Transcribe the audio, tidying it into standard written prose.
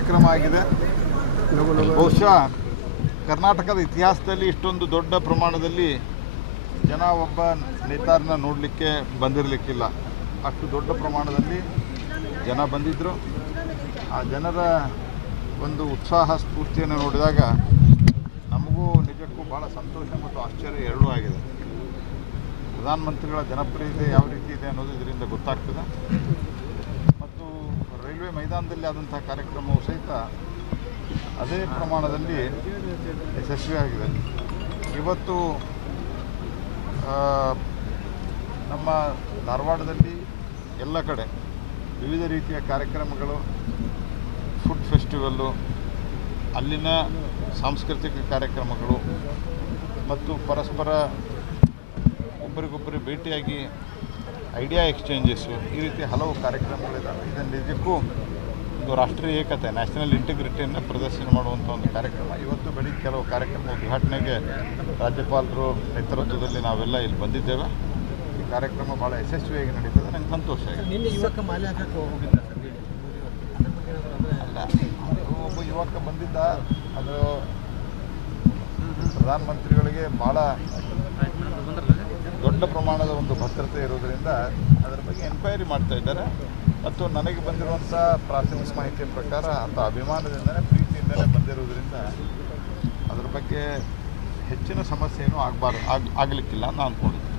ಕಾರ್ಯಕ್ರಮ ಆಗಿದೆ. ಬಹುಶಃ ಕರ್ನಾಟಕದ ಇತಿಹಾಸದಲ್ಲಿ ಇಷ್ಟೊಂದು ದೊಡ್ಡ ಪ್ರಮಾಣದಲ್ಲಿ ಜನ ಒಬ್ಬ ನೇತಾರನ್ನ ನೋಡಲಿಕ್ಕೆ ಬಂದಿರಲಿಕ್ಕಿಲ್ಲ. ಅಷ್ಟು ದೊಡ್ಡ ಪ್ರಮಾಣದಲ್ಲಿ ಜನ ಬಂದಿದ್ದರು. ಆ ಜನರ ಒಂದು ಉತ್ಸಾಹ ಸ್ಫೂರ್ತಿಯನ್ನು ನೋಡಿದಾಗ ನಮಗೂ ನಿಜಕ್ಕೂ ಭಾಳ ಸಂತೋಷ ಮತ್ತು ಆಶ್ಚರ್ಯ ಎರಡೂ ಆಗಿದೆ. ಪ್ರಧಾನಮಂತ್ರಿಗಳ ಜನಪ್ರಿಯತೆ ಯಾವ ರೀತಿ ಇದೆ ಅನ್ನೋದು ಇದರಿಂದ ಗೊತ್ತಾಗ್ತದೆ. ಮತ್ತು ರೈಲ್ವೆ ಮೈದಾನದಲ್ಲಿ ಆದಂಥ ಕಾರ್ಯಕ್ರಮವು ಸಹಿತ ಅದೇ ಪ್ರಮಾಣದಲ್ಲಿ ಯಶಸ್ವಿಯಾಗಿದೆ. ಇವತ್ತು ನಮ್ಮ ಧಾರವಾಡದಲ್ಲಿ ಎಲ್ಲ ಕಡೆ ವಿವಿಧ ರೀತಿಯ ಕಾರ್ಯಕ್ರಮಗಳು, ಫುಡ್ ಫೆಸ್ಟಿವಲ್ಲು, ಅಲ್ಲಿನ ಸಾಂಸ್ಕೃತಿಕ ಕಾರ್ಯಕ್ರಮಗಳು ಮತ್ತು ಪರಸ್ಪರ ಒಬ್ಬರಿಗೊಬ್ಬರು ಭೇಟಿಯಾಗಿ ಐಡಿಯಾ ಎಕ್ಸ್ಚೇಂಜಸ್ಸು, ಈ ರೀತಿ ಹಲವು ಕಾರ್ಯಕ್ರಮಗಳಿದ್ದಾವೆ. ಇದನ್ನು ನಿಜಕ್ಕೂ ಒಂದು ರಾಷ್ಟ್ರೀಯ ಏಕತೆ, ನ್ಯಾಷನಲ್ ಇಂಟಿಗ್ರಿಟಿಯನ್ನು ಪ್ರದರ್ಶನ ಮಾಡುವಂಥ ಒಂದು ಕಾರ್ಯಕ್ರಮ. ಇವತ್ತು ಬೆಳಿಗ್ಗೆ ಕೆಲವು ಕಾರ್ಯಕ್ರಮ ಉದ್ಘಾಟನೆಗೆ ರಾಜ್ಯಪಾಲರು ನೇತೃತ್ವದಲ್ಲಿ ನಾವೆಲ್ಲ ಇಲ್ಲಿ ಬಂದಿದ್ದೇವೆ. ಈ ಕಾರ್ಯಕ್ರಮ ಭಾಳ ಯಶಸ್ವಿಯಾಗಿ ನಡೀತದೆ. ನಂಗೆ ಸಂತೋಷ ಆಗಿದೆ. ಅಲ್ಲ, ಒಬ್ಬ ಯುವಕ ಬಂದಿದ್ದ, ಅದು ಪ್ರಧಾನಮಂತ್ರಿಗಳಿಗೆ ಭಾಳ ದೊಡ್ಡ ಪ್ರಮಾಣದ ಒಂದು ಭದ್ರತೆ ಇರೋದರಿಂದ ಅದರ ಬಗ್ಗೆ ಎನ್ಕ್ವೈರಿ ಮಾಡ್ತಾ ಇದ್ದಾರೆ. ಮತ್ತು ನನಗೆ ಬಂದಿರುವಂಥ ಪ್ರಾಥಮಿಕ ಮಾಹಿತಿಯ ಪ್ರಕಾರ ಆತ ಅಭಿಮಾನದಿಂದಲೇ, ಪ್ರೀತಿಯಿಂದಲೇ ಬಂದಿರೋದ್ರಿಂದ ಅದರ ಬಗ್ಗೆ ಹೆಚ್ಚಿನ ಸಮಸ್ಯೆ ಏನೂ ಆಗಲಿಕ್ಕಿಲ್ಲ ಅಂತ ಅಂದ್ಕೊಂಡಿದ್ದೀನಿ.